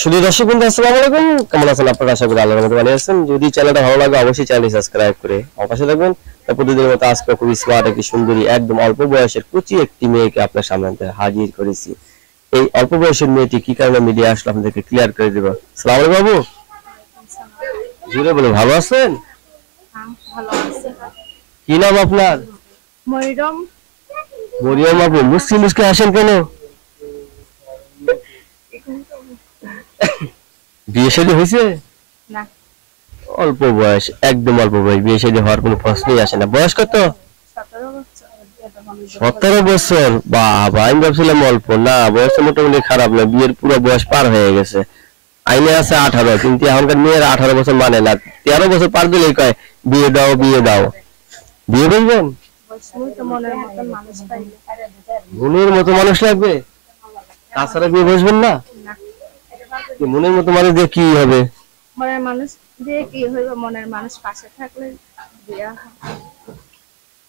শুধু দর্শক বন্ধু আসসালামু আলাইকুম, কেমন আছেন আপনারা? আশা করি আল্লাহর রহমতে ভালো আছেন। যদি চ্যানেলটা ভালো লাগে অবশ্যই চ্যানেলটি সাবস্ক্রাইব করে আমার পাশে থাকবেন। প্রতিদিনের মতো আজকে খুবই স্মার্ট একটি সুন্দরী একদম অল্প বয়সের কুচি একটি মেয়েকে আপনার সামনে হাজির করেছি। এই অল্প বয়সের মেয়েটি কি কারণে মিডিয়া আসলে আপনাদেরকে ক্লিয়ার করে দেব। আসসালামু আলাইকুম বাবু, জুড়ে বলে ভালো আছেন? কি নাম আপনার? মরিয়ম। মরিয়ম আপু, মুসকি মুসকি আসেন কেন? বিয়ে শাদী হয়েছে? না, অল্প বয়স, একদম অল্প বয়স, বিয়ে শাদী হওয়ার কোনো প্রশ্নই আসে না। বয়স কত? 17 বছর। বাবা, আমি ভাবছিলাম অল্প। না, বয়স মোটামুটি খারাপ না, বিয়ের পুরো বয়স পার হয়ে গেছে। আইনে আছে 18, কিন্তু এখনকার মেয়ের 18 বছর মানে না। 13 বছর পার দিলেই কয় বিয়ে দাও বিয়ে দাও। বিয়ে বলবেন? মনের মতো মানুষ লাগবে, তাছাড়া বিয়ে বসবেন না? মনের মতো মানুষ দিয়ে কি হবে? মনের মানুষ দিয়ে কি হইব? মনের মানুষ পাশে থাকলে বিয়ে হয়।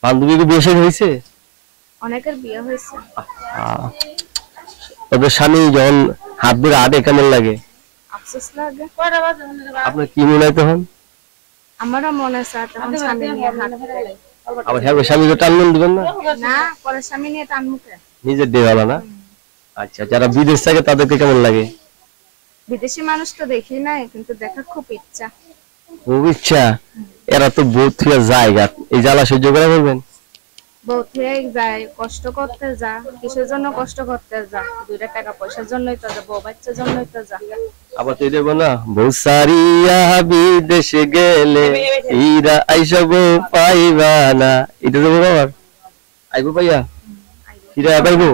বান্ধবীকে বিয়ে শাদী হয়েছে? অনেকের বিয়ে হয়েছে। ওদের স্বামী যখন হাত ধরে আটে কেমন লাগে? আফসোস লাগে। আপনার কি মনে হয় তখন? আমারও মনে চায় তখন স্বামী নিয়ে হাঁটতে। আবার হ্যাঁ, স্বামীকে টানলেন দিবেন না? না, পরে স্বামী নিয়ে টানমুখে। নিজের দিয়ে ভালো না? আচ্ছা, যারা বিদেশ থাকে তাদেরকে কেমন লাগে? বিদেশি মানুষ তো দেখি নাই, কিন্তু দেখার খুব ইচ্ছা। খুব ইচ্ছা? এরা তো বহুত থেকে জায়গা, এই জ্বালা সহ্য করে বলবেন? বহুত হয়ে যায়, কষ্ট করতে যা। কিসের জন্য কষ্ট করতে যা? 2 টাকা পয়সার জন্যই তো যা, বউ বাচ্চার জন্যই তো যা। আবার তো দেবো না, বউ সারিয়া বিদেশে গেলে ইরা আইসা বউ পাইবা না, এটা দেবো আবার আইবো পাইয়া ইরা পাইবো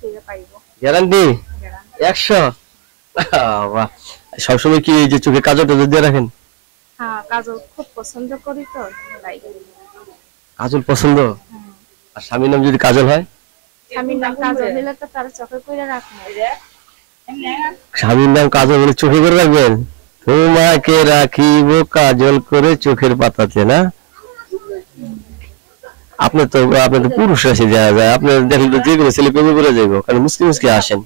ফিরে পাইবো। গ্যারান্টি 100? বাহ, সবসময় কি এই যে চোখে কাজল টাজল দিয়ে রাখেন? হ্যাঁ, কাজল খুব পছন্দ করি তো তাই। কাজল পছন্দ? আর স্বামীর নাম যদি কাজল হয়? স্বামীর নাম কাজল হলে তো তার চোখে করে রাখবো। স্বামীর নাম কাজল বলে চোখে করে রাখবেন? তোমাকে রাখিব কাজল করে চোখের পাতাতে, না? আপনার তো পুরুষ রাশি দেওয়া যায়, আপনার দেখলে তো যে কোনো ছেলে প্রেমে করে যাবো, কারণ মুসকি মুসকি আসেন।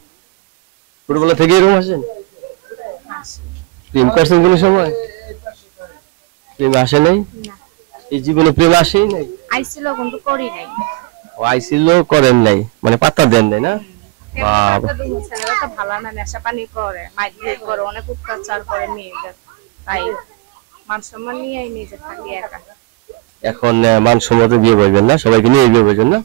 ছোটবেলা থেকে এরকম আসেন? প্রেম করছেন কোনো সময়? প্রেম আসে নাই? এই জীবনে প্রেম আসেই নাই? আইছিল কিন্তু করি নাই। ও আইছিল, করেন নাই, মানে পাত্তা দেন নাই, না? বাবা, ছেলেরা তো ভালো না, নেশা পানি করে, মাইগ্রেট করে, অনেক অত্যাচার করে মেয়েদের। তাই মান সম্মান নিয়ে নিজে থাকি একা। এখন মানসম্মত বিয়ে বলবেন না, সবাইকে নিয়ে বিয়ে বলবেন না?